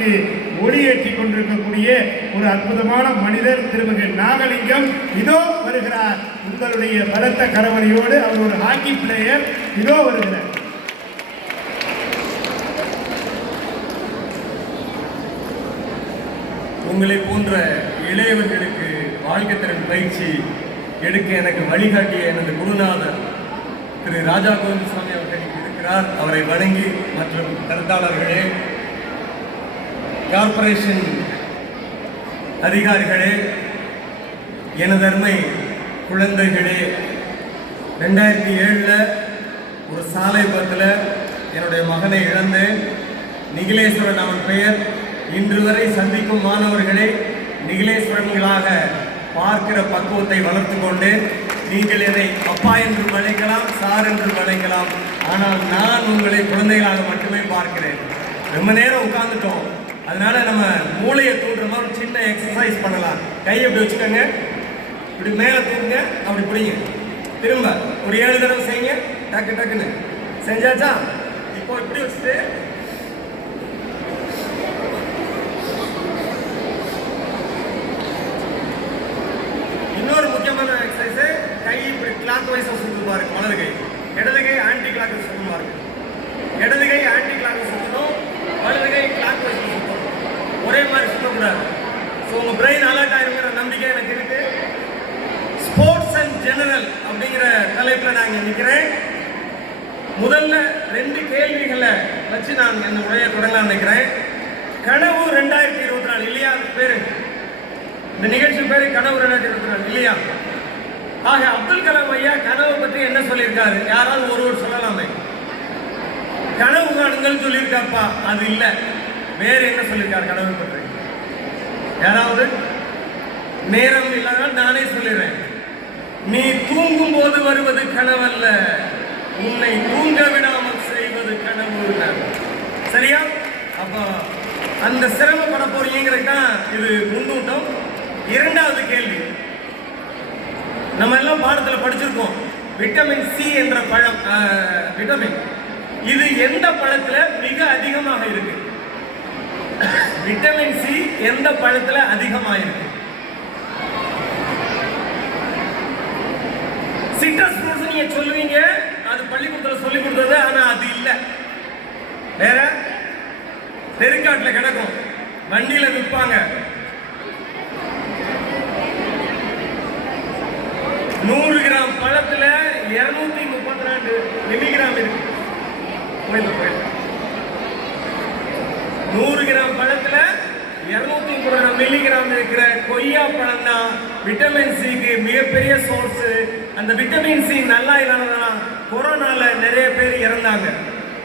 காலத்திற்கு ஒளியேற்றி கொண்டிருக்கக்கூடிய ஒரு அற்புதமான மனிதர் திருமிகு நாகலிங்கம் இதோ வருகிறார். உங்களுடைய பலத்த கரவணையோடு அவர் ஒரு ஹாக்கி பிளேயர் இதோ வருகிறார். உங்களை போன்ற இளையவர்களுக்கு வாழ்க்கை திறன் பயிற்சி எடுக்க எனக்கு வழிகாட்டிய எனது குருநாதர் திரு ராஜா கோவிந்தசாமி அவர்கள் இருக்கிறார். அவரை வணங்கி மற்றும் கருத்தாளர்களே, கார்ப்பரேஷன் அதிகாரிகளே, எனதர்மை குழந்தைகளே, 2007 ஒரு சாலை விபத்தில் என்னுடைய மகனை இழந்தேன். நிகிலேஸ்வரன் அவன் பெயர். இன்று வரை சந்திக்கும் மாணவர்களை நிகிலேஸ்வரன்களாக பார்க்கிற பக்குவத்தை வளர்த்து கொண்டு நீங்கள் என்னை அப்பா என்று அழைக்கலாம், சார் என்று அழைக்கலாம். ஆனால் நான் உங்களை குழந்தைகளாக மட்டுமே பார்க்கிறேன். ரொம்ப நேரம் உட்கார்ந்துட்டோம், அதனால நம்ம மூளையை தூண்டுற மாதிரி ஒரு சின்ன எக்ஸசைஸ் பண்ணலாம். கையை இப்படி வச்சுக்கோங்க, இப்படி மேலே தூக்குங்க, அப்படி பிடிங்க. திரும்ப ஒரு 7 தடவை செய்யுங்க. டக்கு டக்குன்னு செஞ்சாச்சா? இப்போ இப்படி வச்சுட்டு இன்னொரு முக்கியமான எக்ஸசைஸ், கை இப்படி கிளாக் வைஸாக சுற்று பாருங்க. வலது கை, இடது கை ஆன்டி கிளாக் வைஸ் சுற்று பாருங்க. இடது கை ஆன்டி கிளாக் வைஸ் சுற்றணும், வலது கை கிளாக் வைஸ் சுற்றணும். ஒரே மாதிரி சுற்றக்கூடாது. ஸோ உங்கள் பிரெயின் அலர்ட் ஆயிருங்கிற நம்பிக்கை எனக்கு இருக்கு. ஸ்போர்ட்ஸ் அண்ட் ஜெனரல் அப்படிங்கிற தலைப்பில் நான் இங்கே நிற்கிறேன். முதல்ல 2 கேள்விகளை வச்சு நான் இந்த உரையை தொடங்கலாம் நினைக்கிறேன். கனவு 2024 இல்லையா? பேரு இந்த நிகழ்ச்சி பேரு கனவு 2024 இல்லையா? ஆக அப்துல் கலாம் ஐயா கனவு பற்றி என்ன சொல்லியிருக்காரு? யாராவது ஒருவர் சொல்லலாமே. கனவு காணுங்கள் சொல்லியிருக்காப்பா, அது இல்ல. வேற என்ன சொல்லியிருக்காரு கனவு பற்றி? யாராவது? நேரம் இல்லாத நானே சொல்லிடுறேன். நீ தூங்கும் போது வருவது கனவல்ல, உன்னை தூங்க விடாமல் செய்வது கனவு. சரியா? அப்ப அந்த சிரமப்பட போறீங்கிறது தான் இது முன்னூட்டம். இரண்டாவது கேள்வி, நம்ம எல்லாம் பாடத்தில் படிச்சிருக்கோம். விட்டமின் சி என்ற பழம், விட்டமின் இது எந்த பழத்தில் மிக அதிகமாக இருக்கு? விட்டமின் சி எந்த பழத்தில் அதிகமாக இருக்கு? சிட்ரஸ் ஃப்ரூட்ஸ் நீங்க சொல்லுவீங்க, அது பள்ளிக்கூடத்தில் சொல்லி கொடுத்தது, ஆனா அது இல்லை. வேற தெருக்காட்டில் கிடக்கும், வண்டியில விற்பாங்க. 100 கிராம் பழத்துல 232 மில்லிகிராம் இருக்கு. 100 கிராம் பழத்துல 230 மில்லிகிராம் இருக்கிற கொய்யா பழம் தான் விட்டமின் சிக்கு மிகப்பெரிய சோர்ஸ். அந்த விட்டமின் சி நல்லா இல்லாததான் கொரோனால நிறைய பேர் இறந்தாங்க.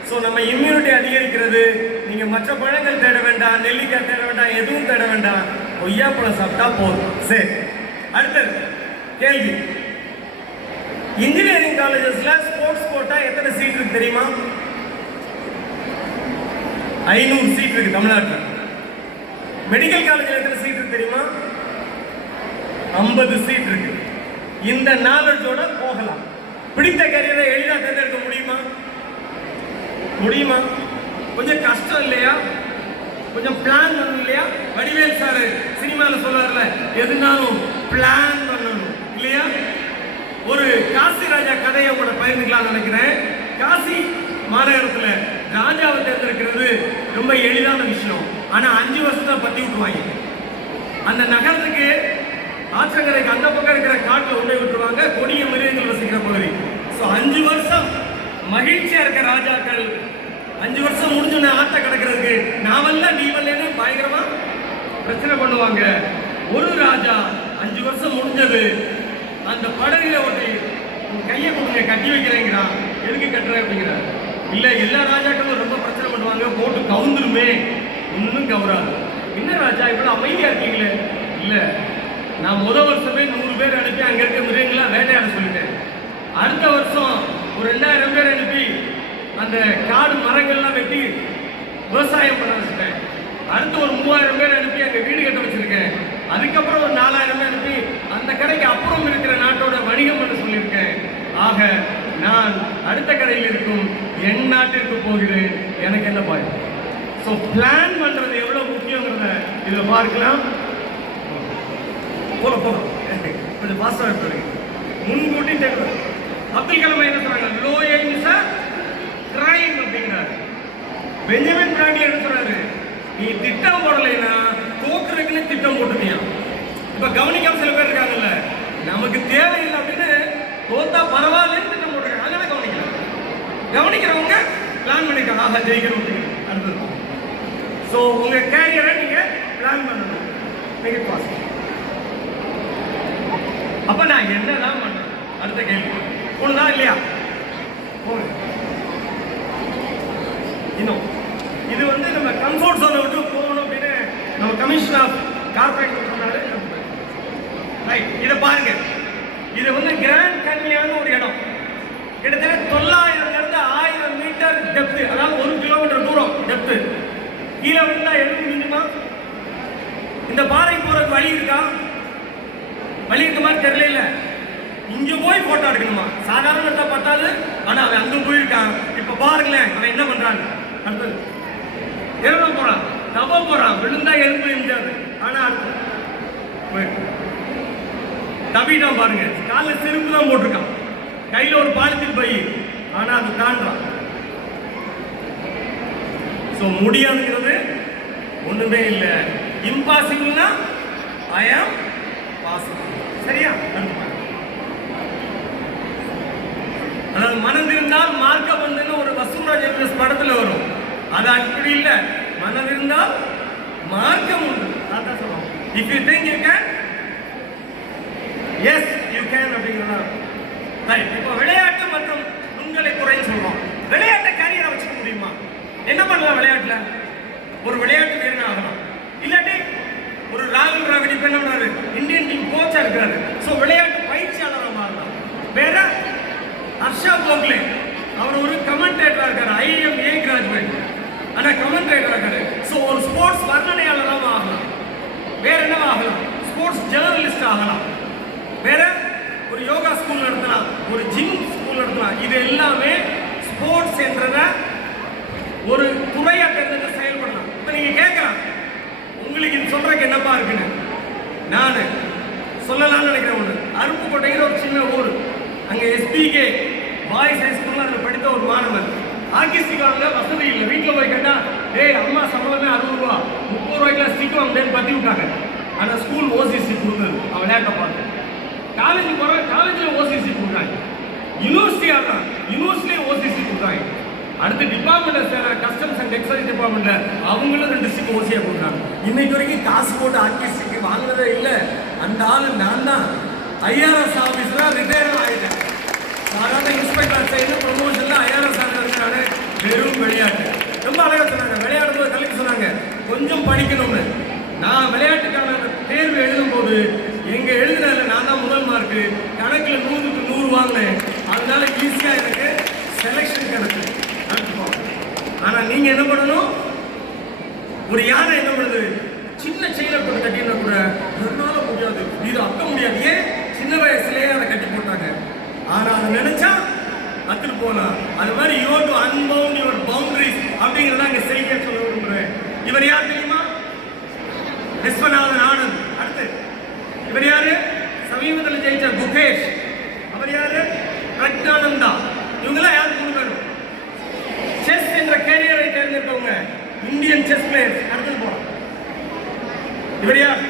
ஸோ நம்ம இம்யூனிட்டி அதிகரிக்கிறது. நீங்க மற்ற பழங்கள் தேட வேண்டாம், நெல்லிக்காய் தேட வேண்டாம், எதுவும் தேட வேண்டாம், கொய்யா பழம் சாப்பிட்டா போதும். சரி, அடுத்தது கேள்வி, இன்ஜினியரிங் காலேஜஸ்ல ஸ்போர்ட்ஸ் கோட்டா எத்தனை சீட் இருக்கு தெரியுமா? 500 சீட் இருக்கு தமிழ்நாட்டில். மெடிக்கல் காலேஜில் எத்தனை சீட் இருக்கு தெரியுமா? 50 சீட் இருக்கு. இந்த நாலேஜோட போகலாம். பிடித்த கரியரை எளிதாக தேர்ந்தெடுக்க முடியுமா? முடியுமா? கொஞ்சம் கஷ்டம் இல்லையா? கொஞ்சம் பிளான் பண்ணணும் இல்லையா? வடிவேல் சார் சினிமாவில் சொல்றாருல, எதுனாலும் பிளான் பண்ணணும் இல்லையா? ஒரு காசி ராஜா கதையை உங்களோட பகிர்ந்துக்கலாம் நினைக்கிறேன். காசி மாநகரத்தில் ராஜாவை தேர்ந்தெடுக்கிறது ரொம்ப எளிதான விஷயம். ஆனா 5 வருஷத்தை பத்தி விட்டுருவாங்க. அந்த நகரத்துக்கு ஆற்றங்கரைக்கு அந்த பக்கம் இருக்கிற காட்டில் உண்டை விட்டுருவாங்க, கொடிய மிருகங்கள் வசிக்கிற பகுதி. ஸோ 5 வருஷம் மகிழ்ச்சியா இருக்க ராஜாக்கள் 5 வருஷம் முடிஞ்சோன்னு ஆட்ட கிடக்கிறதுக்கு நாவல்ல நீவல்லன்னு பயங்கரமா பிரச்சனை பண்ணுவாங்க. ஒரு ராஜா 5 வருஷம் முடிஞ்சது, அந்த படகுல ஒட்டி கையை கொடுங்க கட்டி வைக்கிறேங்கிறான். எதுக்கு கட்டுற அப்படிங்கிறார். இல்ல எல்லா ராஜாக்களும் ரொம்ப பிரச்சனை பண்ணுவாங்க, போட்டு கவுந்துருமே. ஒன்றும் கவராது. என்ன ராஜா இவ்வளவு அமைதியா இருக்கீங்களே? இல்ல, நான் முதல் வருஷமே 100 பேர் அனுப்பி அங்க இருக்க மிருகங்களா வேட்டையாட சொல்லிட்டேன். அடுத்த வருஷம் ஒரு 2000 பேர் அனுப்பி அந்த காடு மரங்கள்லாம் வெட்டி விவசாயம் பண்ண வச்சுட்டேன். அடுத்து ஒரு 3000 பேர் அனுப்பி அங்க வீடு கட்ட வச்சிருக்கேன். அதுக்கப்புறம் ஒரு 4000 பேர் அனுப்பி அந்த கரைக்கு அப்புறம் இருக்கிற நாட்டோட வணிகம் பண்ண சொல்லியிருக்கேன். ஆக நான் அடுத்த கரையில் இருக்கும் என் நாட்டிற்கு போகிறேன். எனக்கு என்ன பாய்? ஸோ பிளான் பண்றது எவ்வளவு இதுல பார்க்கலாம். போல கொஞ்சம் பாஸ்டா எடுத்து முன்கூட்டி தேவை. அப்துல் கலாம் என்ன சொல்றாங்க? Low aim is a crime அப்படிங்கிறாரு. பெஞ்சமின் பிராங்க்லின் என்ன சொல்றாரு? நீ திட்டம் போடலைன்னா தோக்குறதுக்குன்னு திட்டம் போட்டுட்டியா. இப்ப கவனிக்காம சில பேர் இருக்காங்கல்ல, நமக்கு தேவையில்லை அப்படின்னு தோத்தா பரவாயில்லன்னு திட்டம் போட்டுருக்காங்க. அதனால கவனிக்கல. கவனிக்கிறவங்க பிளான் பண்ணிருக்காங்க, ஆஹா ஜெயிக்கணும் அடுத்தது. ஸோ உங்க கேரியரை நீங்க பிளான் பண்ணணும். Make it possible. அப்ப நான் என்னதான் பண்றேன்? அடுத்த கேள்வி ஒண்ணுதான் இல்லையா? இன்னும் இது வந்து நம்ம கம்ஃபர்ட் ஜோனை விட்டு போகணும் அப்படின்னு நம்ம கமிஷன் ஆஃப் கார்பரேட் சொன்னாரு. ரைட், இதை பாருங்க. இது வந்து கிராண்ட் கன்னியான ஒரு இடம். கிட்டத்தட்ட 900 இருந்து 1000 மீட்டர் டெப்த், அதாவது 1 கிலோமீட்டர் தூரம் டெப்த். கீழே விழுந்தா எழுத முடியுமா? இந்த பாறை போறதுக்கு வழி இருக்கா? வழி இருக்க மாதிரி தெரியல. இங்க போய் போட்டோ எடுக்கணுமா? சாதாரண எடுத்தா பத்தாது, ஆனா அவன் அங்க போயிருக்கான். இப்ப பாருங்களேன் அவன் என்ன பண்றான். அடுத்தது எழுத போறான், தப்ப போறான், விழுந்தா எழுந்து முடியாது. ஆனா தப்பிட்டான் பாருங்க. காலில் செருப்பு தான் போட்டிருக்கான், கையில ஒரு பாலித்தீன் பை, ஆனா அது தாண்டான். சோ முடியாதுங்கிறது ஒண்ணுமே இல்லை. இம்பாசிபிள்னா ஐ ஆம் பாசிபிள். சரியா? அதாவது மனதிருந்தால் மார்க்க வந்துன்னு ஒரு வசூராஜ் எல்விஸ் படத்துல வரும். அது அப்படி இல்ல. மனதிருந்தால் மார்க்கம் உண்டு. அதான் சொல்லுவோம். If you think you can, yes you can அப்படிங்கிறதா. ரைட். இப்போ விளையாட்டு மற்றும் நுண்கலை துறைன்னு சொல்றோம். விளையாட்டை கரியரை வச்சுக்க முடியுமா? என்ன பண்ணலாம் விளையாட்டுல? ஒரு விளையாட்டு வீரன் ஆகலாம். இல்லாட்டி ஒரு ராகுல் டிராவிட் இப்ப என்ன பண்றாரு? இந்தியன் டீம் கோச்சா இருக்கிறாரு. சோ விளையாட்டு பயிற்சியாளராக மாறலாம். வேற ஹர்ஷா போக்லே, அவர் ஒரு கமெண்டேட்டரா இருக்காரு. IMA கிராஜுவேட், ஆனா கமெண்டேட்டரா இருக்காரு. சோ ஒரு ஸ்போர்ட்ஸ் வர்ணனையாளராக ஆகலாம். வேற என்னவா ஆகலாம்? ஸ்போர்ட்ஸ் ஜேர்னலிஸ்ட் ஆகலாம். வேற ஒரு யோகா ஸ்கூல் நடத்தலாம், ஒரு ஜிம் ஸ்கூல் நடத்தலாம். இது எல்லாமே ஸ்போர்ட்ஸ் என்றத ஒரு துறையா தேர்ந்தெடுத்து செயல்படலாம். இப்ப நீங்க கேட்கலாம், உங்களுக்கு இது சொல்றதுக்கு என்னப்பா இருக்குன்னு. நான் சொல்லலாம்னு நினைக்கிறேன். ஒன்று, அருப்புக்கோட்டையில் ஒரு சின்ன ஊர். அங்கே SBK பாய்ஸ் ஹைஸ்கூலில் அதில் படித்த ஒரு மாணவன் ஹாக்கி ஸ்டிக் வாங்க வசதி இல்லை. வீட்டில் போய் கேட்டால், டேய் அம்மா சம்பளமே 60 ரூபா, 30 ரூபாய்க்குலாம் ஸ்டிக் வாங்கன்னு பற்றி விட்டாங்க. ஆனால் ஸ்கூல் OCC கொடுத்தது அவன் விளையாட்டை பார்த்து. காலேஜ் போகிற காலேஜில் OCC கொடுக்குறாங்க. யூனிவர்சிட்டி ஆகலாம், யூனிவர்சிட்டியே OCC கொடுக்குறாங்க. அடுத்த டிபார்ட்மெண்ட்ல சேர கஸ்டம்ஸ் அண்ட் எக்ஸைஸ் டிபார்ட்மெண்ட்ல அவங்களும் 2 ஸ்டிக் ஓசியா கொடுக்குறாங்க. இன்னைக்கு வரைக்கும் காசு போட்டு ஹாக்கி ஸ்டிக் வாங்கினதே இல்லை. அந்த ஆளு நான் தான். IRS ஆஃபீஸில் ரிட்டையர் ஆகிட்டேன். சாதாரண இன்ஸ்பெக்டர் சைடு ப்ரொமோஷனில் IRS ஆகிறாரு. வெறும் விளையாட்டு. ரொம்ப அழகாக சொன்னாங்க. விளையாடும் போது கலெக்ட் சொன்னாங்க, கொஞ்சம் படிக்கணும்னு. நான் விளையாட்டுக்கான தேர்வு எழுதும் போது எங்க எழுதுனதுல நான் தான் முதல் மார்க்கு. கணக்கில் 100க்கு 100 வாங்கினேன். அதனால ஈஸியா எனக்கு செலெக்ஷன் கிடைக்கும். ஆனா நீங்க என்ன பண்ணணும்? ஒரு யானை என்ன பண்ணுது? சின்ன செயினை போட்டு கட்டினா கூட என்னால முடியாது, இது அக்க முடியாது. ஏன்? சின்ன வயசுலயே அதை கட்டி போட்டாங்க. ஆனா அதை நினைச்சா அத்துட்டு போலாம். அது மாதிரி you to unbound your boundaries அப்படிங்கிறத அங்க செய்ய சொல்ல விரும்புறேன். இவர் யார் தெரியுமா? விஸ்வநாதன் ஆனந்த். அடுத்து இவர் யாரு? சமீபத்தில் ஜெயிச்ச குகேஷ். அவர் யாரு? பிரக்ஞானந்தா. இவங்கெல்லாம் யாருக்கு கொடுக்கணும்? செஸ் என்ற கேரியரை தேர்ந்தெடுத்தவங்க இந்தியன் செஸ் பிளேயர்ஸ். அடுத்து போறோம். இவர் யார்?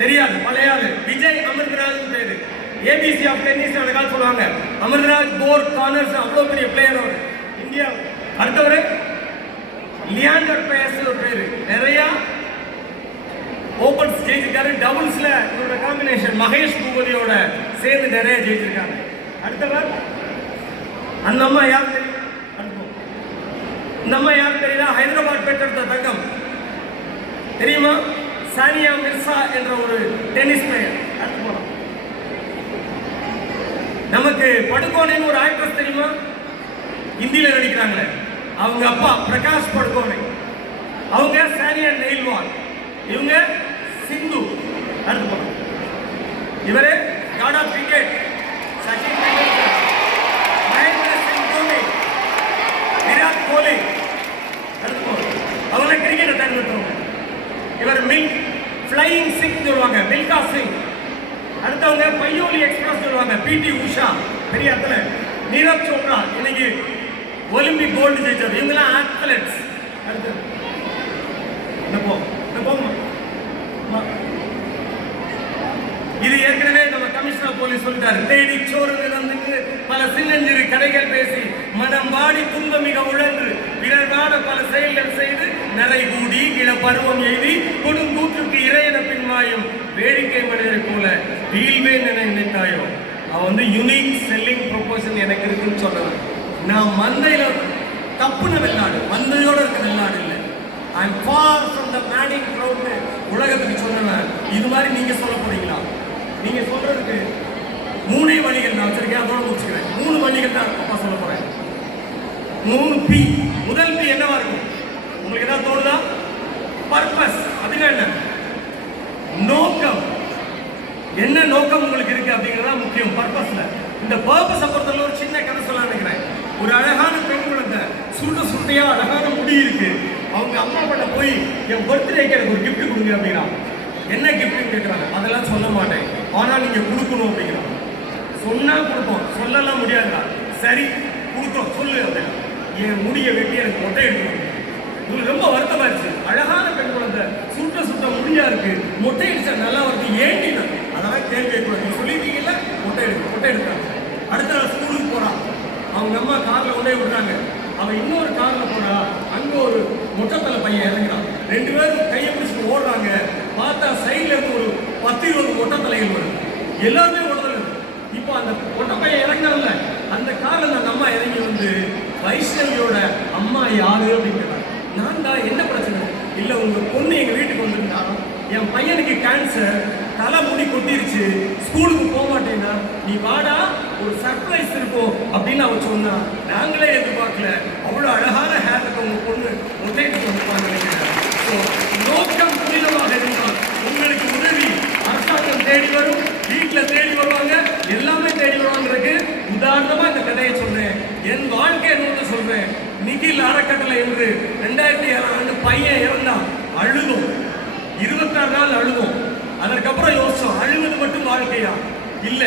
தெரியாது, மலையாள விஜய் அமிர்தராஜ் பேரு. ABC ஆஃப் டென்னிஸ் அந்த கால் சொல்லுவாங்க. அமிர்தராஜ் போர் கார்னர்ஸ் அவ்வளோ பெரிய பிளேயர் அவர் இந்தியா. அடுத்தவர் லியாண்டர் பேஸ் ஒரு பேரு. நிறைய ஓபன்ஸ் ஜெயிச்சிருக்காரு. டபுள்ஸ்ல இவரோட காம்பினேஷன் மகேஷ் பூபதியோட சேர்ந்து நிறைய ஜெயிச்சிருக்காங்க. அடுத்தவர் அந்த அம்மா யார் தெரியும்? இந்த அம்மா யார் தெரியுதா? ஹைதராபாத் பெற்றெடுத்த தங்கம் தெரியுமா? சானியா மிர்சா என்ற ஒரு டென்னிஸ் பிளேயர். நமக்கு படுகோனைன்னு ஒரு ஆக்ட்ரஸ் தெரியுமா? ஹிந்தியில நடிக்கிறாங்களே, அவங்க அப்பா பிரகாஷ் படுகோனை. அவங்க சானியா நெய்ல்வால். இவங்க சிந்து. அடுத்து போறோம். இவரு God of cricket Sachin Tendulkar, Mahendra Singh Dhoni, Virat Kohli. அடுத்து போறோம். அவங்க கிரிக்கெட்டை தேர்ந்தெடுத்தவங்க. இவர் ஃப்ளையிங் சிங் சொல்லுவாங்க, மில்கா சிங். அடுத்தவங்க பையோலி எக்ஸ்பிரஸ் சொல்லுவாங்க, பிடி உஷா, பெரிய அத்லட். நீரஜ் சோப்ரா இன்னைக்கு ஒலிம்பிக் கோல்டு ஜெயிச்சவர். இவங்கெல்லாம் அத்லெட்ஸ். அடுத்து இது ஏற்கனவே நம்ம கமிஷனர் போலீஸ் சொல்லிட்டாரு. தேடி சோறு நிறந்துக்கு பல சின்னஞ்சிறு கதைகள் பேசி மனம் வாடி துன்ப மிக உழன்று பிறர் வாட பல செயல்கள் செய்து நிறை கூடி கிள பருவம் எய்தி கொடுங்கூற்றுக்கு இறையன பின்மாயும் வேடிக்கை மனிதரை போல வீழ்வேன் என நினைத்தாயோ. அவன் வந்து யூனிக் செல்லிங் ப்ரொபோசன் எனக்கு இருக்குன்னு சொல்றேன். நான் மந்தையில தப்புன வெள்ளாடு, மந்தையோட இருக்க வெள்ளாடு இல்லை. I am for from the Manning crowd உலகத்துக்கு சொன்னவன். இது மாதிரி நீங்க சொல்ல போறீங்களா? நீங்க சொல்றதுக்கு 3 வழிகள் நான் வச்சிருக்கேன், அதோட முடிச்சுக்கிறேன். 3 வழிகள் தான் அப்பா சொல்ல போறேன். 3 P. முதல் P என்னவா இருக்கும்? உங்களுக்கு ஏதாவது தோணுதா? பர்பஸ். அதுக்கு என்ன? நோக்கம். என்ன நோக்கம் உங்களுக்கு இருக்கு அப்படிங்கிறதா முக்கியம் பர்பஸ்ல. இந்த பர்பஸை பொறுத்தவரை ஒரு சின்ன கதை சொல்ல நினைக்கிறேன். ஒரு அழகான பெண் குழந்தை, சுருட்டையா அழகான முடி இருக்கு. அவங்க அம்மா கிட்ட போய் என் பர்த்டேக்கு எனக்கு ஒரு கிஃப்ட் கொடுங்க அப்படிங்கிறான். என்ன கிஃப்ட்னு கேட்குறாங்க. அதெல்லாம் சொல்ல மாட்டேன், ஆனால் நீங்கள் கொடுக்கணும் அப்படிங்கிறாங்க. சொன்னால் கொடுப்போம், சொல்லலாம் முடியாதுடா. சரி கொடுத்தோம், சொல்லு அப்படின்னா. என் முடியை வெட்டி எனக்கு மொட்டை எடுக்கணும். உங்களுக்கு ரொம்ப வருத்தமாச்சு. அழகான பெண் குழந்தை, சுட்ட முடியா இருக்கு, மொட்டை அடிச்சா நல்லா வருது, ஏண்டினா அதெல்லாம் கேள்வி கேட்கக்கூடாது. சொல்லிட்டீங்கல்ல, மொட்டை எடுக்கிறாங்க. அடுத்த நாள் ஸ்கூலுக்கு போகிறான். அவங்க அம்மா காரில் கொண்டே விடுறாங்க. அவன் இன்னொரு காரில் போனா அங்கே ஒரு மொட்டத்தலை பையன் இறங்குறான். 2 பேரும் கையை பிடிச்சிட்டு ஓடுறாங்க. பார்த்தா சைட்ல இருந்து ஒரு 10-20 மொட்டத்தலைகள் வருது. எல்லாருமே ஓடுறது. இப்போ அந்த மொட்டை பையன் இறங்கினால அந்த காரில் அந்த அம்மா இறங்கி வந்து வைஷ்ணவியோட அம்மா யாரு அப்படின்னு கேட்டாங்க. நான் தான். என்ன பிரச்சனை? இல்லை, உங்க பொண்ணு எங்கள் வீட்டுக்கு வந்திருந்தா, என் பையனுக்கு கேன்சர், தலை முடி கொட்டிருச்சு, ஸ்கூலுக்கு போக மாட்டேன்னா, நீ வாடா ஒரு சர்ப்ரைஸ் இருக்கும் அப்படின்னு அவ சொன்னா. நாங்களே எதிர்பார்க்கல, அவ்வளோ அழகான ஹேர் இருக்க உங்க பொண்ணு ஒத்தைக்கு வந்துப்பாங்க நினைக்கிறேன். ஸோ நோக்கம் புனிதமாக இருந்தால் உங்களுக்கு உதவி அரசாங்கம் தேடி வரும், வீட்டில் தேடி வருவாங்க, எல்லாமே தேடி வருவாங்கிறதுக்கு உதாரணமா இந்த கதையை சொன்னேன். என் வாழ்க்கையை நோக்க சொல்றேன். நிகில் அறக்கட்டளை என்று 2007 ஆண்டு பையன் இறந்தான். அழுதும் 26 நாள் அழுதும். அதற்கப்புறம் யோசிச்சோம், அழுவது மட்டும் வாழ்க்கையா? இல்ல,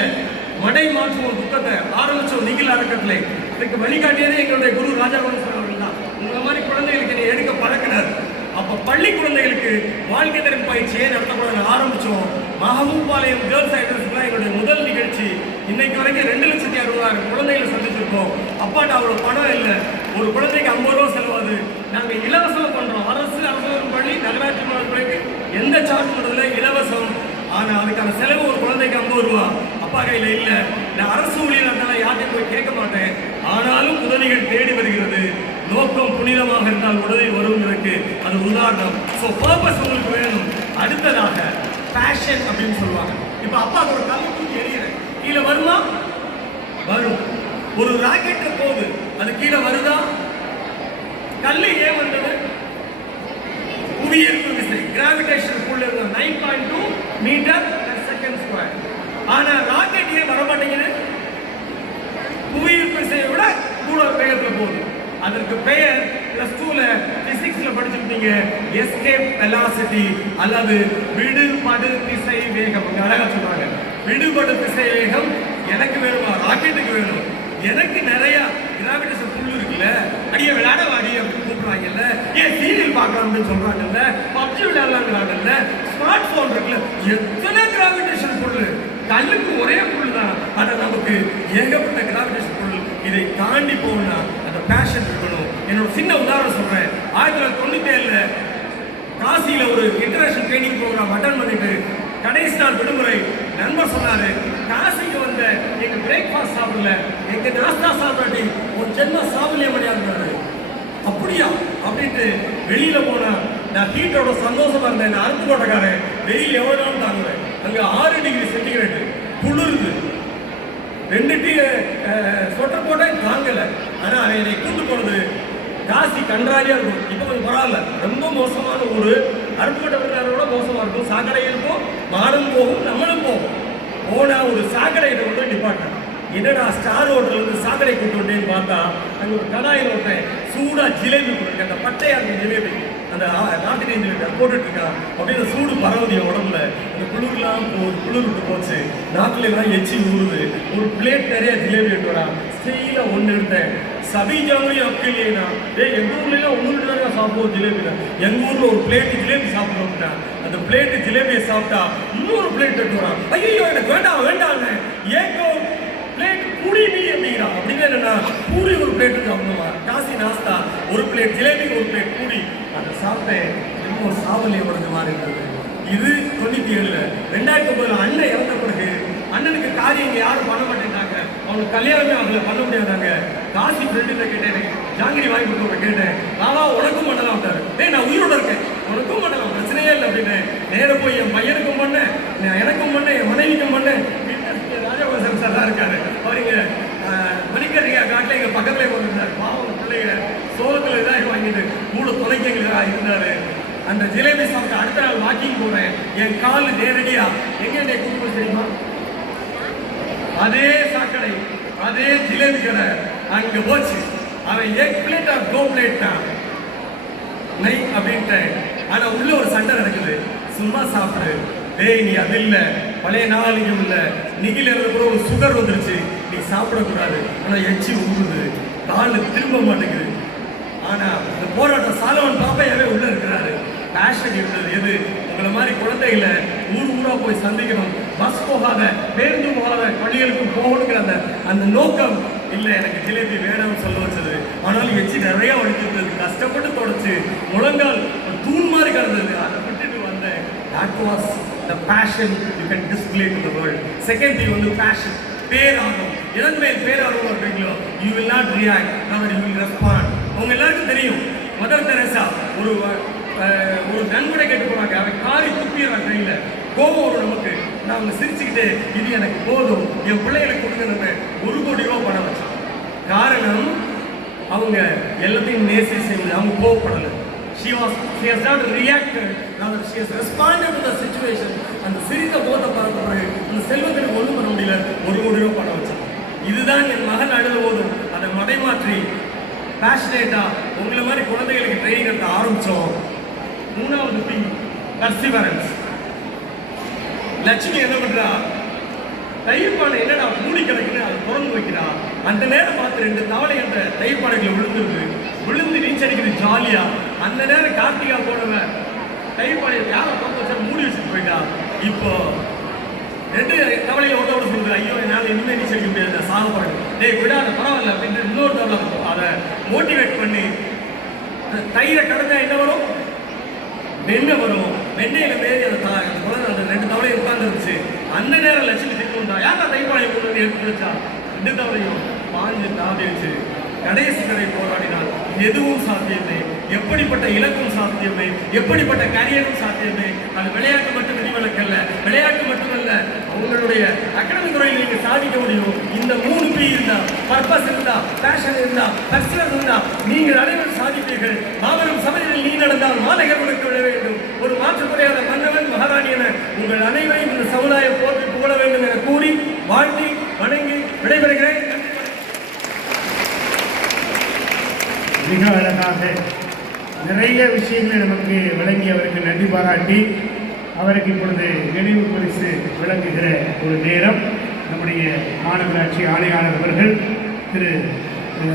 மடை மாற்றுவோம் துக்கத்தை ஆரம்பிச்சோம். நிகில் அறக்கட்டளை அதுக்கு வழிகாட்டியதே எங்களுடைய குரு ராஜாவன் அவர்கள் தான். உங்களை மாதிரி குழந்தைகளுக்கு நீ எடுக்க பழக்கினார். அப்ப பள்ளி குழந்தைகளுக்கு வாழ்க்கை திறன் பயிற்சியை நடத்தக்கூடாது ஆரம்பிச்சோம். மஹபூபாளையம் கேர்ள்ஸ் ஹைடர்ஸ்லாம் எங்களுடைய முதல் நிகழ்ச்சி. இன்னைக்கு வரைக்கும் 2,60,000 குழந்தைகளை சந்திச்சிருக்கோம். அப்பாட்ட அவ்வளோ பணம் இல்லை, ஒரு குழந்தைக்கு 50 ரூபா செலவாது. நாங்கள் இலவசம் பண்றோம். அரசு பள்ளி நகராட்சி மாணவர்களுக்கு எந்த சார்ஜ் பண்ணுறதுல இலவசம். ஆனால் அதுக்கான செலவு ஒரு குழந்தைக்கு 50 ரூபா. அப்பா கையில் இல்லை. நான் அரசு ஊழியர் இருந்தாலும் யார்ட்டையும் போய் கேட்க மாட்டேன். ஆனாலும் உதவிகள் தேடி வருகிறது. நோக்கம் புனிதமாக இருந்தால் உதவி வருவதற்கு அது உதாரணம். ஸோ பர்பஸ் உங்களுக்கு வேணும். அடுத்ததாக பேஷன் அப்படின்னு சொல்லுவாங்க. இப்போ அப்பா ஒரு கல்வி தூக்கி எறிகிறேன், கீழே வருமா? வரும். ஒரு ராக்கெட் போகுது, அது கீழே வருதா? கல்லு ஏன் வந்தது? புவியீர்ப்பு விசை, கிராவிடேஷன் புல் 9.2 மீட்டர் per second square. ஆனா ராக்கெட் ஏன் வர மாட்டேங்குது? புவியீர்ப்பு விசையை விட கூட வேகத்தில் போகுது. அதற்கு பெயர் +2ல பிசிக்ஸ்ல படிச்சிருப்பீங்க, எஸ்கேப் வெலாசிட்டி அல்லது விடுபடு திசை வேகம். அழகா சொல்றாங்க, விடுபடு திசை வேகம் எனக்கு வேணுமா? ராக்கெட்டுக்கு வேணும். எனக்கு நிறைய கிராவிடேஷன் புல் இருக்குல்ல, அடியே விளையாட வாடி அப்படின்னு கூப்பிடுறாங்கல்ல, ஏன் சீரியல் பார்க்கலாம்னு சொல்றாங்கல்ல, பப்ஜி விளையாடலாங்கிறாங்கல்ல, ஸ்மார்ட் போன் இருக்குல்ல, எத்தனை கிராவிடேஷன் புல். கல்லுக்கு ஒரே புல் தான், ஆனால் நமக்கு ஏகப்பட்ட கிராவிடேஷன் புல். இதை தாண்டி போகணும்னா அந்த பேஷன் இருக்கணும். என்னோட சின்ன உதாரணம் சொல்றேன். 1997 காசியில ஒரு இன்டர்நேஷனல் ட்ரைனிங் ப்ரோக்ராம் அட்டன் பண்ணிட்டு கடைசி நாள் விடுமுறை. நண்பர் சொன்னாரு, காசிக்கு வந்த எங்க பிரேக்ஃபாஸ்ட் சாப்பிடல, எங்க நாஸ்தா சாப்பிடாட்டி ஒரு ஜென்ம சாப்பிடலே முடியாது. அப்படியா அப்படின்ட்டு வெளியில போனா நான் ஹீட்டோட சந்தோஷமா இருந்தேன். நான் அருப்புக்கோட்டைக்காரன், வெயில் எவ்வளவு நாள் தாங்குவேன். அங்க 6 டிகிரி சென்டிகிரேட் குளிருது. 2 சொட்டர் போட்டே தாங்கல. ஆனா அவன் என்னை கூட்டு போனது காசி கன்றாலியா இருக்கும். இப்போ கொஞ்சம் பரவாயில்ல, ரொம்ப மோசமான ஊரு. அருப்புக்கோட்டை விட மோசமா இருக்கும். சாக்கடை இருக்கும், மாடும் போகும், நம்மளும் போகும். போனா ஒரு சாக்கடையில வந்து டிபார்ட்மெண்ட், என்னடா ஸ்டார் ஹோட்டல் வந்து சாக்கடை கூட்டு வந்தேன்னு பார்த்தா அங்க ஒரு கடாயில் ஒருத்தன் சூடா ஜிலேபி கொடுக்க, அந்த பட்டையா இருந்த ஜிலேபி அந்த நாட்டு நெஞ்சில் போட்டுட்டு இருக்கான். அப்படியே அந்த சூடு பரவுது என் உடம்புல. அந்த குளிர்லாம் குளிர் விட்டு போச்சு, நாட்டுல எல்லாம் எச்சி ஊறுது. ஒரு பிளேட் நிறைய ஜிலேபி எடுத்து வரான். ஸ்டெயில ஒன்று எடுத்தேன். சபி ஜாமி அக்கிலேனா எங்க ஊர்ல எல்லாம் ஒன்று தானே சாப்பிடுவோம் ஜிலேபினா, எங்க ஊர்ல ஒரு பிளேட் ஜிலேபி சாப்பிடுவோம்னா அந்த பிளேட் ஜிலேபியை சாப்பிட்டா இன்னொரு பிளேட் எடுத்து வரான். ஐயோ எனக்கு வேண்டாம் வேண்டாம்னு ஏங்கோ பிளேட் பூரி நீ அப்படிங்கிறா. அப்படின்னு என்னன்னா பூரி ஒரு பிளேட் சாப்பிடுவா, காசி நாஸ்தா ஒரு பிளேட் ஜிலேபி ஒரு பிளேட் பூரி. அதை சாப்பிட்டேன். இன்னும் சாவலிய உடஞ்ச மாதிரி இருந்தது. இது 97. 2009 அண்ணன் இறந்த பிறகு அண்ணனுக்கு காரியம் இங்கே யாரும் பண்ண மாட்டேங்கிறாங்க, அவனுக்கு கல்யாணமே அவங்கள பண்ண முடியாதாங்க. காசி ஃப்ரெண்டுல கேட்டேன், ஜாங்கிரி வாங்கி கொடுக்க கேட்டேன். பாபா உனக்கும் பண்ணலாம் விட்டாரு. நான் உயிரோட இருக்கேன், உனக்கும் பண்ணலாம், பிரச்சனையே இல்லை அப்படின்னு நேர போய் என் பையனுக்கும் பண்ணேன், எனக்கும் பண்ணேன், என் மனைவிக்கும் பண்ணேன். ராஜகோசம் சார் தான் இருக்காரு, அவருங்க மணிக்கறிங்க காட்டில் எங்கள் பக்கத்துலேயே கொண்டு இருந்தார். பாவம் பிள்ளைங்க சோளத்தில் இதாக வாங்கிட்டு மூணு துணைக்கு எங்களுக்கு இருந்தார். அந்த ஜிலேபி சாப்பிட்டு அடுத்த நாள் வாக்கிங் போறேன். என் கால் நேரடியா எங்க என்னை கூப்பிட்டு தெரியுமா? அதே சாக்கடை, அதே ஜிலேபி கடை அங்க போச்சு. அவன் எக் பிளேட் ஆர் கோ பிளேட் தான் நெய் அப்படின்ட்டு. ஆனா உள்ள ஒரு சண்டை நடக்குது. சும்மா சாப்பிடு டேய், நீ அது இல்ல, பழைய நாளிகம் இல்ல, நிகில இருந்து கூட ஒரு சுகர் வந்துருச்சு, நீ சாப்பிடக்கூடாது. ஆனா எச்சி ஊறுது, காலு திரும்ப மாட்டேங்குது. ஆனா இந்த போராட்டம் சாலவன் பாப்பையாவே உள்ள இருக்கிறாரு. பேஷன் இருந்தது. எது? உங்களை மாதிரி குழந்தைகளை ஊர் ஊரா போய் சந்திக்கணும், பஸ் போகாத பேருந்து போகாத பள்ளிகளுக்கு போகணுங்கிற அந்த நோக்கம் இல்லை. எனக்கு ஜிலேபி வேணும்னு சொல்ல வச்சது. ஆனாலும் எச்சி நிறைய வலிச்சிருந்தது. கஷ்டப்பட்டு தொடச்சு முழங்கால் தூண் மாதிரி கிடந்தது. அதை விட்டுட்டு வந்தேன். That was the passion you can display to the world. Second thing வந்து பேஷன், பேரார்வம். எதன் மேல் பேரார்வம் இருக்கீங்களோ யூ வில் நாட் ரியாக்ட், அவர் யூ வில் ரெஸ்பாண்ட். உங்க எல்லாருக்கும் தெரியும், மதர் தெரேசா ஒரு நன்கொடை கேட்டு போனாங்க. அவன் காரி துப்பிடுறான் கையில. கோபம் வரும் நமக்கு. நான் அவங்க சிரிச்சுக்கிட்டு இது எனக்கு போதும், என் பிள்ளைகளுக்கு கொடுங்க, நம்ம 1 கோடி ரூபா பணம் வச்சான். காரணம் அவங்க எல்லாத்தையும் நேசி செய்வது, அவங்க கோவப்படலை. She has not reacted, rather she has responded to the situation. அந்த சிரித்த போதை பார்த்த பிறகு அந்த செல்வத்திற்கு ஒன்றும் பண்ண முடியல, 1 கோடி ரூபா பணம் வச்சான். இதுதான் என் மகன் அழுத போதும் அதை மடைமாற்றி பேஷனேட்டா உங்களை மாதிரி குழந்தைகளுக்கு ட்ரைனிங் எடுக்க ஆரம்பிச்சோம். 3வது திங் பர்சிவரன்ஸ். லட்சுமி என்ன பண்றா? தயிர் பானை என்னடா மூடி கிடக்குன்னு அதை திறந்து வைக்கிறா. அந்த நேரம் பார்த்து 2 தவளை அந்த தயிர் பானைகளை விழுந்து நீச்சடிக்கிறது ஜாலியா. அந்த நேரம் கார்த்திகா போனவன் தயிர் பானையை யாரை திறந்து வச்சா மூடி வச்சுட்டு போயிட்டா. இப்போ 2 தவளையை ஓட்ட சொல்லுது, ஐயோ என்னால் இனிமேல் நீச்சடிக்க முடியாது, சாக போறேன். டேய் விடாத பரவாயில்ல அப்படின்னு இன்னொரு தவளை அதை மோட்டிவேட் பண்ணி தயிரை கடந்தா என்ன வரும்? வெண்ணெய் வரும். வெண்ணெயில மேரி அந்த குழந்தை அந்த 2 தவளையும் உட்கார்ந்துருச்சு. அந்த நேரம் லட்சுமி திட்டு வந்தா, யாரா தைப்பாளையம் கொண்டு வந்து எடுத்து வச்சா? 2 தவளையும் பாஞ்சு தாவிடுச்சு. கடைசி வரை போராடினால் எதுவும் சாத்தியமே. எப்படிப்பட்ட இலக்கும் சாத்தியமே, எப்படிப்பட்ட கரியரும் சாத்தியமே. அது விளையாட்டு மட்டும் விதிவிலக்கல்ல, விளையாட்டு மட்டுமல்ல, உங்களுடைய அகாடமிக் துறையில் நீங்க சாதிக்க முடியும். இந்த 3 P இருந்தா, பர்பஸ் இருந்தா, பேஷன் இருந்தா, பர்சனல் இருந்தா, நீங்கள் அனைவரும் சாதிப்பீர்கள். மாபெரும் சபையில் நீ நடந்தால் மாநகர் உனக்கு விட வேண்டும். ஒரு மாற்றுக்குறையாத மன்னவன் மகாராணி என உங்கள் அனைவரையும் இந்த சமுதாயம் போற்றி புகழ வேண்டும் என கூறி வாழ்த்தி வணங்கி விடைபெறுகிறேன். மிக அழகாக நிறைய விஷயங்களை நமக்கு வழங்கி அவருக்கு நன்றி பாராட்டி அவருக்கு இப்பொழுது நினைவு பரிசு வழங்குகிற ஒரு நேரம். நம்முடைய மாநகராட்சி ஆணையாளர் அவர்கள்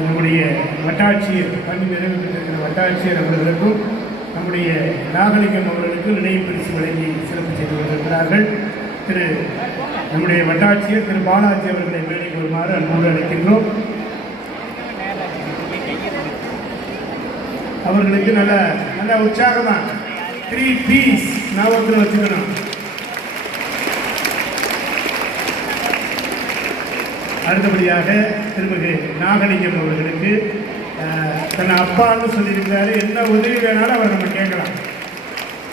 நம்முடைய வட்டாட்சியர் பணி நிறைவு பெற்றிருக்கிற வட்டாட்சியர் அவர்களுக்கும் நம்முடைய நாகலிங்கம் அவர்களுக்கும் நினைவு பரிசு வழங்கி சிறப்பு செய்து கொண்டிருக்கிறார்கள். நம்முடைய வட்டாட்சியர் திரு பாலாஜி அவர்களை மேடைக்கு வருமாறு அன்போடு அழைக்கின்றோம். அவர்களுக்கு நல்ல உற்சாகமா 3 P's ஞாபகத்தில் வச்சுக்கணும். அடுத்தபடியாக திருமிகு நாகலிங்கம் அவர்களுக்கு தன் அப்பான்னு சொல்லியிருக்கிறாரு, என்ன உதவி வேணாலும் அவர் நம்ம கேட்கலாம்.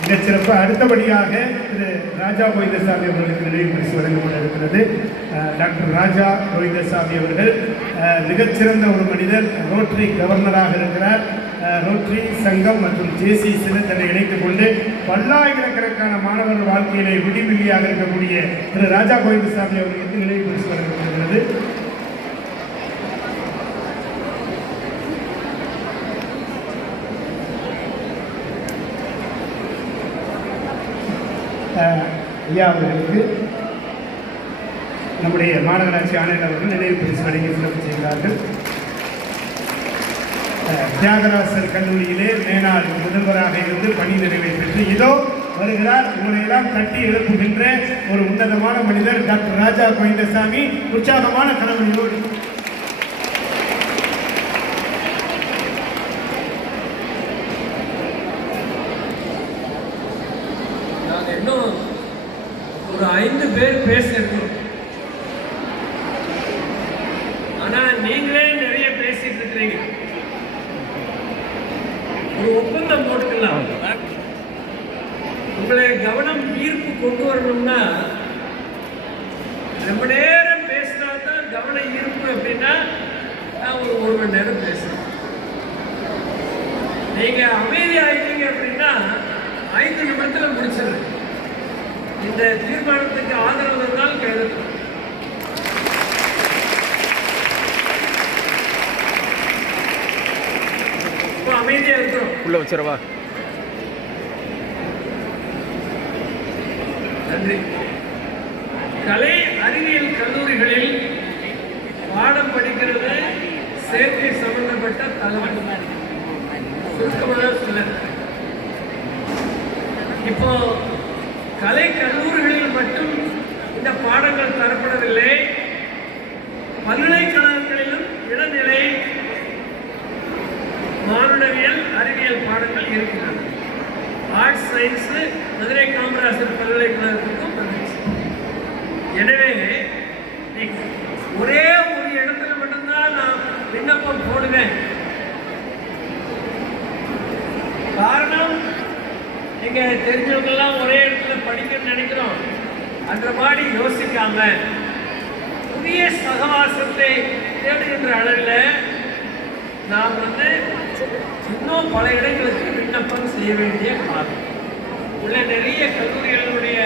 மிகச்சிறப்பு. அடுத்தபடியாக திரு ராஜா கோவிந்தசாமி அவர்களுக்கு நினைவு பரிசு வழங்கப்பட்டிருக்கிறது. டாக்டர் ராஜா கோவிந்தசாமி அவர்கள் மிகச்சிறந்த ஒரு மனிதர். ரோட்டரி கவர்னராக இருக்கிறார். ரோட்டரி சங்கம் மற்றும் JCCல தன்னை இணைத்துக் கொண்டு பல்லாயிரக்கணக்கான மாணவர்கள் வாழ்க்கையிலே விடிவெள்ளியாக இருக்கக்கூடிய திரு ராஜா கோவிந்தசாமி அவர்களுக்கு நினைவு பரிசு வழங்கப்பட்டிருக்கிறது. ஐயா அவர்களுக்கு நம்முடைய மாநகராட்சி ஆணையர் அவர்கள் நினைவு பரிசு வழங்கி சிறப்பு செய்கிறார்கள். தியாகராசர் கல்லூரியிலே மேனாள் முதல்வராக இருந்து பணி நிறைவை பெற்று இதோ வருகிறார். உங்களையெல்லாம் தட்டி எழுப்புகின்ற ஒரு உன்னதமான மனிதர் டாக்டர் ராஜா கோவிந்தசாமி. உற்சாகமான கணவனியோடு நாங்கள் இன்னும் ஒரு 5 பேர் பேசியிருக்கோம். ஆனால் நீங்களே நிறைய பேசிட்டு இருக்கிறீங்க. ஒரு ஒப்பந்தம் போட்டுக்கலாம். உங்களை கவனம் ஈர்ப்பு கொண்டு வரணும்னா ரொம்ப நேரம் பேசினா தான் கவன ஈர்ப்பு. அப்படின்னா நான் ஒரு மணி நேரம் பேசுறேன். நீங்க அமைதியாகிட்டீங்க அப்படின்னா 5 நிமிடத்தில் முடிச்சிடுறேன். இந்த தீர்மானத்துக்கு ஆதரவு இருந்தால் கைது. அமைதியா இருக்கிறோம். உள்ள வச்சிரவா. நன்றி. கலை அறிவியல் கல்லூரிகளில் பாடம் படிக்கிறது சேர்க்கை சம்பந்தப்பட்ட தகவல் சுருக்கமாக சொல்ல. இப்போ கலை கல்லூரிகளில் மட்டும் இந்த பாடங்கள் தரப்படவில்லை. பல்கலைக்கழகங்களிலும் இளநிலை மானுடவியல் அறிவியல் பாடங்கள் இருக்கின்றன. ஆர்ட்ஸ் சயின்ஸ் மதுரை காமராசர் பல்கலைக்கழகத்துக்கும் வந்துச்சு. எனவே ஒரே ஒரு இடத்துல மட்டும்தான் நான் விண்ணப்பம் போடுவேன். காரணம், நீங்க தெரிஞ்சவங்கெல்லாம் ஒரே இடத்துல படிக்கணும்னு நினைக்கிறோம். அந்த மாதிரி யோசிக்காம புதிய சகவாசத்தை தேடுகின்ற அளவில் நாம் இன்னும் பல இடங்களுக்கு விண்ணப்பம் செய்ய வேண்டிய காலம் உள்ள. நிறைய கல்லூரிகளுடைய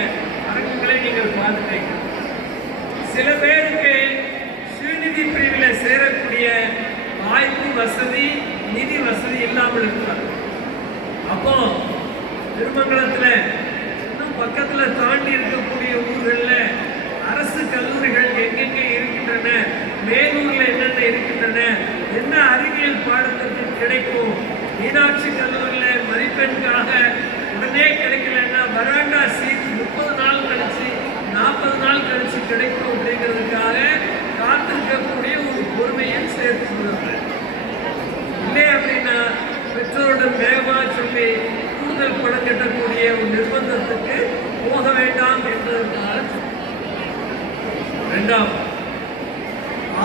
அரங்குகளை நீங்கள் பார்த்துட்டீங்க. சில பேருக்கு சுயநிதி பிரிவில் சேரக்கூடிய வாய்ப்பு வசதி நிதி வசதி இல்லாமல் இருக்கிறார். அப்போ திருமங்கலத்தில் இன்னும் பக்கத்தில் தாண்டி இருக்கக்கூடிய ஊர்களில் அரசு கல்லூரிகள் எங்கெங்கே இருக்கின்றன, மேலூரில் என்னென்ன இருக்கின்றன, என்ன அறிவியல் பாடத்திற்கு கிடைக்கும், மீனாட்சி கல்லூரியில் மதிப்பெண்காக உடனே கிடைக்கலன்னா வராண்டா சீட் 30 நாள் கழிச்சு 40 நாள் கழிச்சு கிடைக்கும் அப்படிங்கிறதுக்காக காத்திருக்கக்கூடிய ஒரு பொறுமையை சேர்த்து இல்லை அப்படின்னா பெற்றோரிடம் வேகமாக சொல்லி கூடுதல் பணம் கட்டக்கூடிய ஒரு நிர்பந்தத்துக்கு போக வேண்டாம் என்பதற்காக. ரெண்டாவது,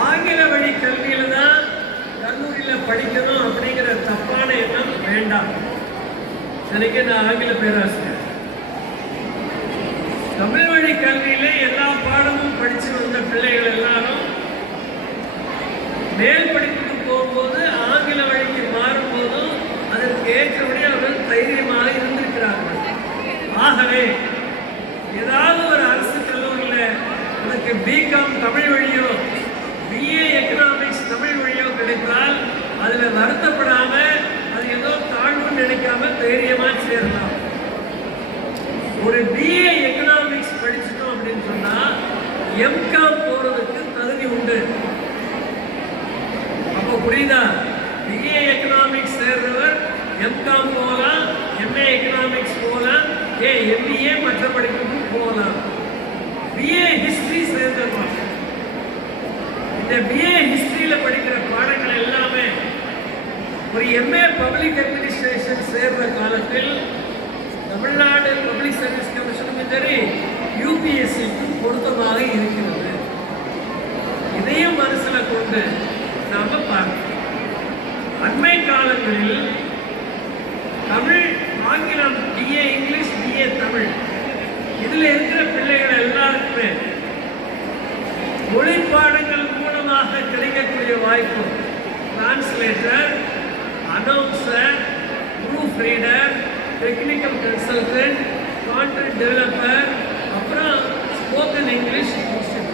ஆங்கில வழி கல்வியில தான் கல்லூரியில் படிக்கணும் அப்படிங்கிற தப்பான எண்ணம் வேண்டாம். எனக்கு நான் ஆங்கில பேராசிரியர். தமிழ் வழி கல்வியில எல்லா பாடமும் படிச்சு வந்த பிள்ளைகள் எல்லாரும் மேல் படிப்புக்கு போகும்போது ஆங்கில வழிக்கு மாறும்போதும் அதற்கு ஏற்றபடி அவர்கள் தைரியமாக இருந்திருக்கிறார்கள். ஆகவே ஏதாவது ஒரு அரசு கல்லூரியில் உனக்கு பிகாம் தமிழ் வழியோ பிஏ எக்கனாமிக்ஸ் தமிழ் வழியோ கிடைத்தால் அதில் வருத்தப்படாம அது ஏதோ தாழ்வுன்னு நினைக்காம தைரியமா சேரலாம். ஒரு பிஏ எக்கனாமிக்ஸ் படிச்சிட்டோம் அப்படின்னு சொன்னா எம்காம் போறதுக்கு தகுதி உண்டு. அப்போ புரியுதா? பிஏ எக்கனாமிக்ஸ் சேர்றவர் எம்காம் போகலாம், எம்ஏ எக்கனாமிக்ஸ் போகலாம், எம்பிஏ மற்ற படிப்புக்கு போகலாம். பிஏ ஹிஸ்டரி சேர்ந்தவர் இந்த பிஏ ஹிஸ்டரியில படிக்கிற பாடங்கள் எல்லாமே ஒரு எம்ஏ பப்ளிக் அட்மினிஸ்ட்ரேஷன் சேர்ந்த காலத்தில் தமிழ்நாடு பப்ளிக் சர்வீஸ் கமிஷனுக்கும் சரி யூபிஎஸ்சிக்கும் பொருத்தமாக இருக்கிறது. இதையும் மனசில் கொண்டு நாம பார்க்கணும். அண்மை காலங்களில் தமிழ் ஆங்கிலம் பிஏ இங்கிலீஷ் பிஏ தமிழ் இதில் இருக்கிற பிள்ளைகள் எல்லாருக்குமே மொழி பாடங்கள் மூலமாக கிடைக்கக்கூடிய வாய்ப்பு translator, announcer, proof reader, technical consultant, content developer, அப்புறம் ஸ்போக்கன் இங்கிலீஷ் இன்ஸ்டிடியூஷன்.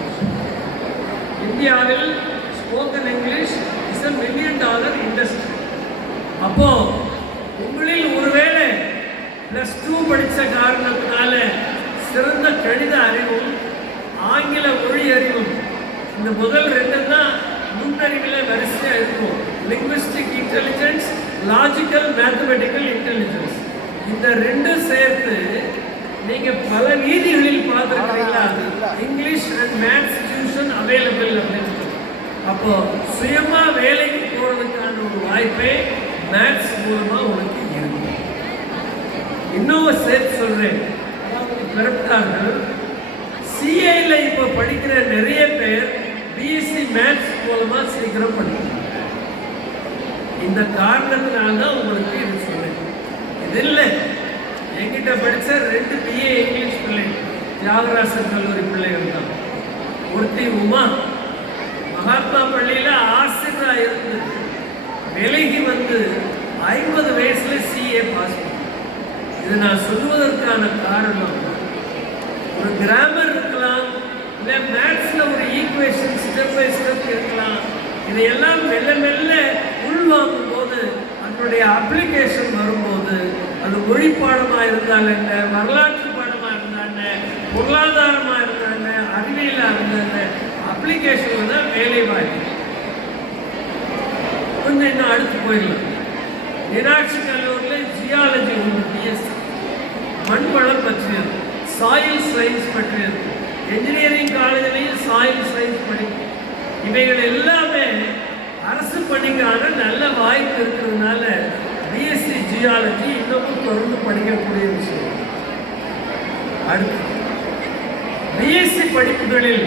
இந்தியாவில் spoken English is $1 million industry. அப்போ உங்களில் ஒருவேளை +2 படித்த காரணத்தினால கணித அறிவும் ஆங்கில மொழி அறிவும், இந்த முதல் ரெண்டு தான் நுண்ணறிவில் வரிசையாக இருக்கும். Linguistic intelligence, logical mathematical intelligence, இந்த ரெண்டும் சேர்த்து நீங்கள் பல வீதிகளில் பார்த்துருக்கீங்களா? English and maths tuition available அப்படின்னு. அப்போ சுயமாக வேலைக்கு போகிறதுக்கான ஒரு வாய்ப்பே மேத்ஸ் மூலமாக உனக்கு இருக்கும். இன்னும் சேர்த்து சொல்கிறேன், பிறப்பார்கள் சிஏல இப்போ படிக்கிற நிறைய பேர் பிஎஸ்சி மேத்ஸ் மூலமாக சீக்கிரம் படிக்கிறாங்க. இந்த காரணத்தினால்தான் உங்களுக்கு இது சொல்றேன். இது இல்லை, என்கிட்ட படித்த 2 பிஏ இங்கிலீஷ் பிள்ளைங்க தியாகராசர் கல்லூரி பிள்ளைகள் தான். ஒருத்தி உமா மகாத்மா பள்ளியில் ஆசிரியராக இருந்து விலகி வந்து 50 வயசுல சிஏ பாஸ் பண்ண. இது நான் சொல்வதற்கான காரணம், ஒரு கிராமர் இருக்கலாம், இல்லை மேத்ஸில் ஒரு ஈக்குவேஷன் ஸ்டெப் பை ஸ்டெப் இருக்கலாம். இதையெல்லாம் மெல்ல மெல்ல உள்வாங்கும் போது அதனுடைய அப்ளிகேஷன் வரும்போது, அது மொழி பாடமாக இருந்தால் என்ன, வரலாற்று பாடமாக இருந்தால் என்ன, பொருளாதாரமாக இருந்தால் என்ன, அறிவியலாக இருந்தால் என்ன, அப்ளிகேஷன் தான் வேலை வாய்ப்பு. கொஞ்சம் இன்னும் அடுத்து போயிடலாம். மீனாட்சி கல்லூரியில் ஜியாலஜி ஒன்று பிஎஸ்சி, மண்வளம் பற்றியது, சாயில் சயின்ஸ் பற்றியது. என்ஜினியரிங் காலேஜ்லேயும் சாயில் சயின்ஸ் படிக்கும். இவைகள் எல்லாமே அரசு பணிக்கான நல்ல வாய்ப்பு இருக்கிறதுனால பிஎஸ்சி ஜியாலஜி இன்னமும் தொடர்ந்து படிக்கக்கூடிய விஷயம். அடுத்து பிஎஸ்சி படிப்புகளில்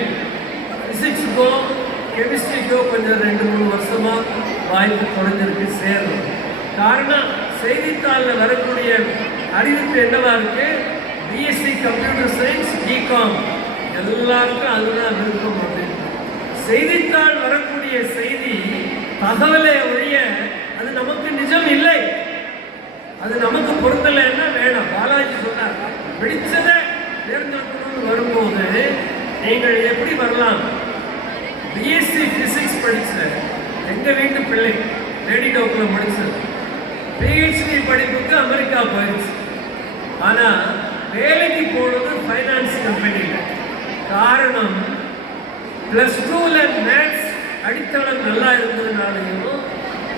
ஃபிசிக்ஸுக்கோ கெமிஸ்ட்ரிக்கோ கொஞ்சம் 2-3 வருஷமாக வாய்ப்பு குறைஞ்சிருக்கு சேரணும். காரணம், செய்தித்தாளில் வரக்கூடிய அறிவிப்பு என்னவா இருக்கு? பிஎஸ்சி கம்ப்யூட்டர் சயின்ஸ், பிகாம் எல்லாருக்கும் அதுதான் விருப்பம் அப்படின்னு. செய்தித்தாள் வரக்கூடிய செய்தி தகவலை ஒழிய அது நமக்கு நிஜம் இல்லை, அது நமக்கு பொருத்தலைன்னா வேணாம். பாலாஜி சொன்னார், பிடிச்சதை தேர்ந்தெடுக்கணும்னு வரும்போது நீங்கள் எப்படி வரலாம்? பிஎஸ்சி பிசிக்ஸ் படிச்ச எங்கள் வீட்டு பிள்ளை லேடி டோக்கில் படிச்சது, பிஹெச்டி படிப்புக்கு அமெரிக்கா போயிடுச்சு. ஆனால் வேலைக்கு போனது ஃபைனான்ஸ் கம்பெனியில். காரணம், +2ல் மேத்ஸ் அடித்தளம் நல்லா இருந்ததுனாலையும்,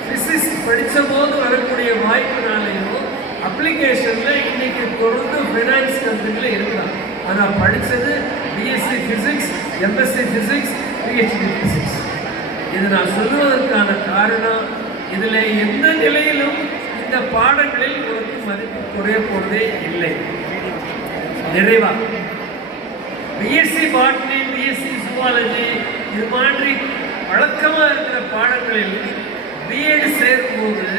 ஃபிசிக்ஸ் படித்த போது வரக்கூடிய வாய்ப்புனாலையும் அப்ளிகேஷனில் இன்னைக்கு தொடர்ந்து ஃபைனான்ஸ் கம்பெனியில் இருக்கலாம். ஆனால் படித்தது BSc physics, MSc physics, PhD physics. இது நான் சொல்லுவதற்கான காரணம், இதில் எந்த நிலையிலும் இந்த பாடங்களில் உங்களுக்கு மதிப்பு குறைய போவதே இல்லை. நிறைவா பிஎஸ்சி பாட்னி, பிஎஸ்சி ஜூவாலஜி இது மாதிரி வழக்கமாக இருக்கிற பாடங்களில் பிஎட் சேரும்போது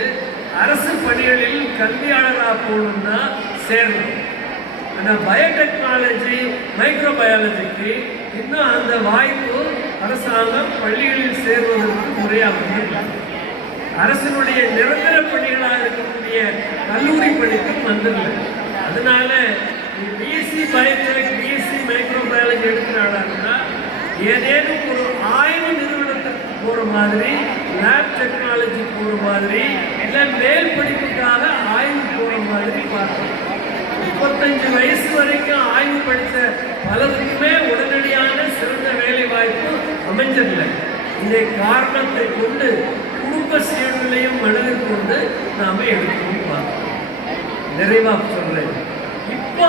அரசு பணிகளில் கல்வியாளராக போகணும்னா சேரணும். ஆனால் பயோடெக்னாலஜி, மைக்ரோபயாலஜிக்கு இன்னும் அந்த வாய்ப்பு அரசாங்கம் பள்ளிகளில் சேர்வதற்கு முறையாக அரசினுடைய நிரந்தர பணிகளாக இருக்கக்கூடிய கல்லூரி படிப்பும் வந்துடல. அதனால பிஎஸ்சி பயோடெக், பிஎஸ்சி மைக்ரோபயாலஜி எடுக்கிறாங்கன்னா ஏதேனும் ஒரு ஆய்வு நிறுவனத்துக்கு போகிற மாதிரி, லேப் டெக்னாலஜி போகிற மாதிரி, இல்லை மேல் படிப்புக்காக ஆய்வு போகிற மாதிரி பார்க்கணும். 35 வயசு வரைக்கும் ஆய்வு படித்த பலருக்குமே உடனடியான சிறந்த வேலை வாய்ப்பு அமைஞ்சதில்லை. இதை காரணத்தை கொண்டு குடும்ப சூழ்நிலையும் மனதில் கொண்டு நாம எடுக்கணும் பார்க்கணும். நிறைவாக சொல்றேன், இப்போ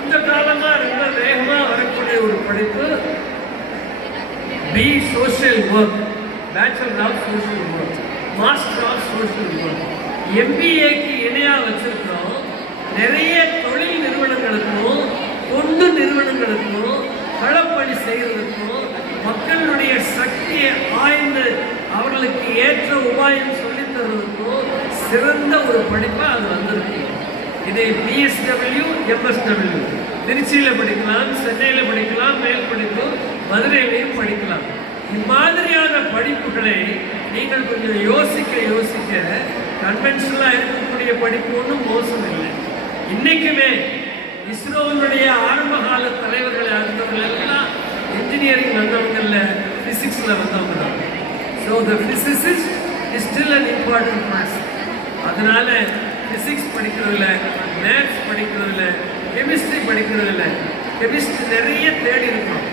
இந்த காலமாக ரொம்ப வேகமாக வரக்கூடிய ஒரு படிப்பு B social work, bachelor of social work, master of social work. எம்பிஏக்கு இணையாக வச்சிருக்கிறோம். நிறைய தொழில் நிறுவனங்களுக்கும் தொண்டு நிறுவனங்களுக்கும் களப்பணி செய்வதற்கும் மக்களுடைய சக்தியை ஆய்ந்து அவர்களுக்கு ஏற்ற உபாயம் சொல்லித் தருவதற்கும் சிறந்த ஒரு படிப்பாக அது வந்திருக்கு. இதை பிஎஸ்டபிள்யூ, எம்எஸ்டபிள்யூ திருச்சியில் படிக்கலாம், சென்னையில் படிக்கலாம், மேல் படிப்பு மதுரையிலையும் படிக்கலாம். இம்மாதிரியான படிப்புகளை நீங்கள் கொஞ்சம் யோசிக்க கன்வென்ஷனலாக இருக்கக்கூடிய படிப்பு ஒன்றும் மோசம் இல்லை. இன்னைக்குமே இஸ்ரோனுடைய ஆரம்பகால தலைவர்களை அடுத்தவர்கள் எல்லாம் இன்ஜினியரிங் வந்தவங்கல்ல, பிசிக்ஸில் வந்தவங்க தான். So the physicist is still an important person. அதனால பிசிக்ஸ் படிக்கிறதில்ல, மேத்ஸ் படிக்கிறதில்ல, கெமிஸ்ட்ரி படிக்கிறதில்ல, கெமிஸ்ட்ரி நிறைய தேடி இருக்கோம்.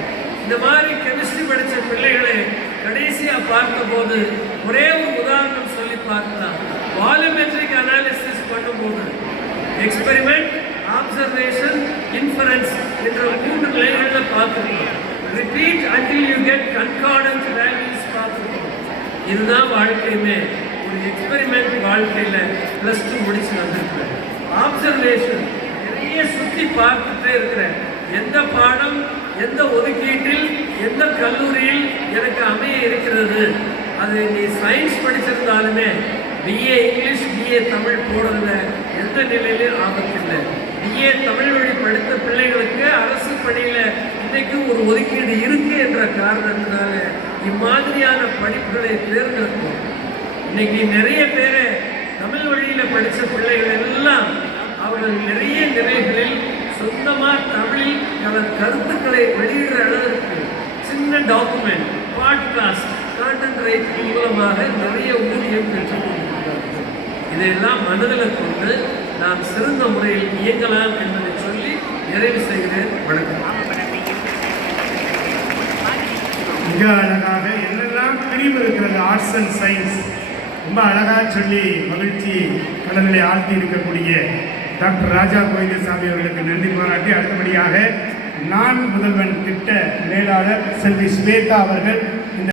இந்த மாதிரி கெமிஸ்ட்ரி படித்த பிள்ளைகளை கடைசியாக பார்த்தபோது ஒரே ஒரு உதாரணம் சொல்லி பார்க்கலாம். வால்யூமெட்ரிக் அனாலிசிஸ் பண்ணும்போது எக்ஸ்பெரிமெண்ட், ஆப்சர்வேஷன், இன்ஃபரன்ஸ் என்ற 3 நிலைகளில் பார்த்துருக்கோம். Repeat until you get concordant values பார்த்துருக்கோம். இதுதான் வாழ்க்கையுமே. ஒரு எக்ஸ்பெரிமெண்ட் வாழ்க்கையில் +2 முடிச்சு வந்திருக்கிறேன். ஆப்சர்வேஷன் நிறைய சுற்றி பார்த்துட்டே இருக்கிறேன். எந்த பாடம், எந்த ஒதுக்கீட்டில், எந்த கல்லூரியில் எனக்கு அமைய இருக்கிறது. அது நீ சயின்ஸ் படிச்சிருந்தாலுமே பிஏ இங்கிலீஷ், பிஏ தமிழ் போடுறதுல எந்த நிலையிலும் ஆபத்தில்லை. பிஏ தமிழ் வழி படித்த பிள்ளைகளுக்கு அரசு பணியில் இன்றைக்கும் ஒரு ஒதுக்கீடு இருக்கு என்ற காரணத்தினால இம்மாதிரியான படிப்புகளை தேர்ந்தெடுப்போம். இன்னைக்கு நிறைய பேரை தமிழ் வழியில் படித்த பிள்ளைகள் எல்லாம் அவர்கள் நிறைய நிலைகளில் சொந்தமாக தமிழில் பல கருத்துக்களை வெளியிடுற அளவிற்கு சின்ன டாக்குமெண்ட், பாட்காஸ்ட், கான்டென்ட் ரைட்டிங் மூலமாக நிறைய ஊதியம் பெற்றுக் கொண்டிருக்கிறார்கள். இதையெல்லாம் மனதில் கொண்டு நாம் சிறந்த முறையில் இயங்கலாம் என்பதை சொல்லி நிறைவு செய்கிறேன். வணக்கம். மிக அழகாக என்னெல்லாம் பிரிவு இருக்கிறது, ஆர்ட்ஸ் அண்ட் சயின்ஸ் ரொம்ப அழகாக சொல்லி மகிழ்ச்சி கடலிலே ஆழ்த்தி இருக்கக்கூடிய டாக்டர் ராஜா கோவிந்தசாமி அவர்களுக்கு நன்றி பாராட்டி அடுத்தபடியாக நான் முதல்வன் திட்ட மேலாளர் செல்வி ஸ்வேதா அவர்கள்